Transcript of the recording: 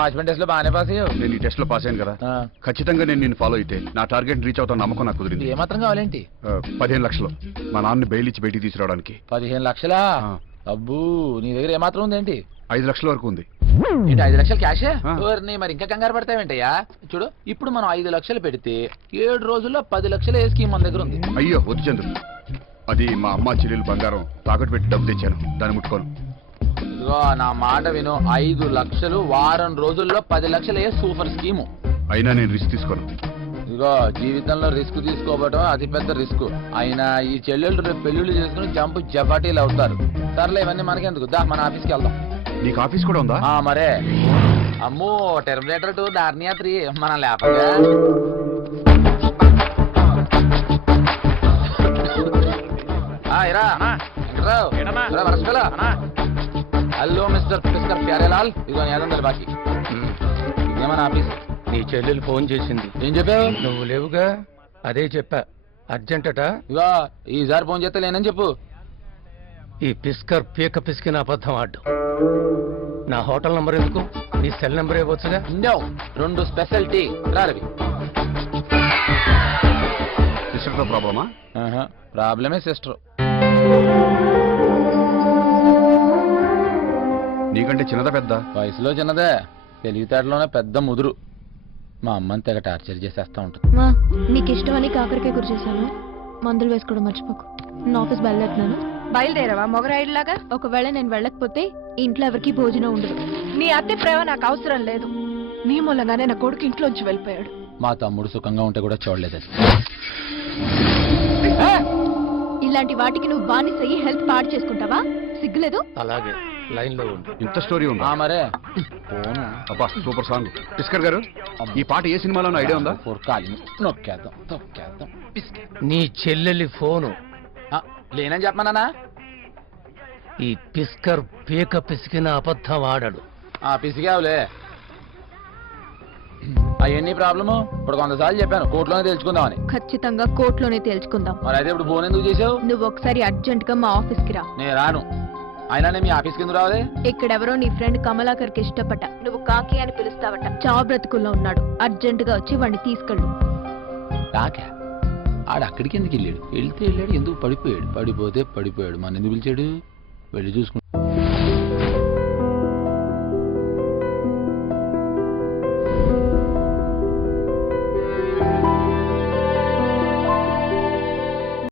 Watchman test లో బాగానే pass అయ్యావు. నేను ఈ టెస్ట్ లో పాస్ అయ్యాను కదా, ఖచ్చితంగా నేను నిన్ను ఫాలో అయితే నా టార్గెట్ రీచ్ అవుతాను నమ్మకం నాకు కుదిరింది. ఏమాత్రం కావాలేంటి? 15 లక్షలు మా నాన్నని బెయిల్ ఇచ్చి బయటికి తీసుకురావడానికి. 15 లక్షలా? అబ్బూ, నీ దగ్గర ఏమాత్రం ఉందేంటి? 5 లక్షల వరకు ఉంది. ఏంటి 5 లక్షలు క్యాషే? మరి ఇంకా కంగారు పడతావేంటయ్యా? చూడు, ఇప్పుడు మనం 5 లక్షలు పెడితే 7 రోజుల్లో 10 లక్షలు ఏ స్కీమ్ మన దగ్గర ఉంది. అయ్యో వద్దు చంద్రు, అది మా అమ్మ చెల్లెలు బంగారం తాకట్టు పెట్టి డబ్బు తెచ్చాను, దాన్ని ముట్టుకోను. ఇదిగో నా మాట విను, 5 లక్షలు వారం రోజుల్లో 10 లక్షలు ఏ సూపర్ స్కీము. అయినా నేను రిస్క్ తీసుకోను. ఇదిగో జీవితంలో రిస్క్ తీసుకోవడం అతి పెద్ద రిస్క్. అయినా ఈ చెల్లెళ్ళు రేపు పెళ్లిళ్ళు చేసుకుని జంపు జపాటీలు అవుతారు. సర్లే ఇవన్నీ మనకెందుకు, దా మన ఆఫీస్కి వెళ్దాం. నీకు ఆఫీస్ కూడా ఉందా? మరే. అమ్మో, టెర్మినేటర్ 2 దార్నియా 3 మనం లేపగా. హలో మిస్టర్ పిస్కర్ ప్యారేలాల్, ఇదిగో ఏదండి బాకీ. ఇదేమన్నా ఆఫీస్? నీ చెల్లెలు ఫోన్ చేసింది. ఏం చెప్పావు? నువ్వు లేవుగా, అదే చెప్పా, అర్జెంటట. ఇగో ఈసారి ఫోన్ చేస్తే లేనని చెప్పు. ఈ పిస్కర్ పీక పిసికిన అబద్ధం ఆడ్డు. నా హోటల్ నంబర్ ఎందుకు, నీ సెల్ నెంబర్ ఇవ్వచ్చుగా. 2 స్పెషల్ టీ రాలవి. సిస్టర్తో ప్రాబ్లమా? ప్రాబ్లమే సిస్టర్. నీకంటే చిన్నదా పెద్ద? వయసులో చిన్నదే, తెలివితేటలోనే పెద్ద ముదురు. మా అమ్మని తెగ టార్చర్ చేసేస్తా ఉంటుంది. నీకు ఇష్టమని కాకరకాయ కూర చేశాను, మందులు వేసుకోవడం మర్చిపోకు. నేను ఆఫీస్ బయలుదేరుతున్నాను. బయలుదేరవా మొగరాయిలాగా? ఒకవేళ నేను వెళ్ళకపోతే ఇంట్లో ఎవరికి భోజనం ఉండదు. నీ అద్దె ప్రేమ నాకు అవసరం లేదు. నీ మూలంగానే నా కొడుకు ఇంట్లోంచి వెళ్ళిపోయాడు. మా తమ్ముడు సుఖంగా ఉంటే కూడా చూడలేదు. ఇలాంటి వాటికి నువ్వు బానిసయ్యి హెల్త్ పాడు చేసుకుంటావా? సిగ్గులేదు? అలాగే లైన్ లో ఉండు. ఇంత స్టోరీ ఉందా? మరే. అబ్బా సూపర్ సాంగ్. పిస్కర్ గారు, ఈ పాట ఏ సినిమాలో ఐడియా ఉందా? నొక్కేద్దాం తొక్కేద్దాం. నీ చెల్లెలి ఫోను లేనని చెప్పమన్నానా? ఈ పిస్కర్ పీక పిసికిన అబద్ధం ఆడాడు. పిసిగావులే. అవన్నీ ప్రాబ్లము. ఇప్పుడు 100 సార్లు చెప్పాను కోర్టులోనే తెలుసుకుందామని. ఖచ్చితంగా కోర్టులోనే తేల్చుకుందాం. మరి అయితే ఇప్పుడు ఫోన్ ఎందుకు చేసావు? నువ్వు ఒకసారి అర్జెంట్ గా మా ఆఫీస్ కి రా. నేను రాను. అయినా మీ ఆఫీస్కి ఎందుకు రావాలి? ఇక్కడెవరో నీ ఫ్రెండ్ కమలాకర్కి ఇష్టపడ్డ, నువ్వు కాకి అని పిలుస్తావట. చావు బ్రతుకుల్లో ఉన్నాడు, అర్జెంట్ గా వచ్చి వాడిని తీసుకెళ్ళు. కాకా? ఆడు అక్కడికి ఎందుకు వెళ్ళాడు? వెళ్తే వెళ్ళాడు, ఎందుకు పడిపోయాడు? పడిపోతే పడిపోయాడు, మన ఎందుకు పిలిచాడు? వెళ్ళి చూసుకుంటా.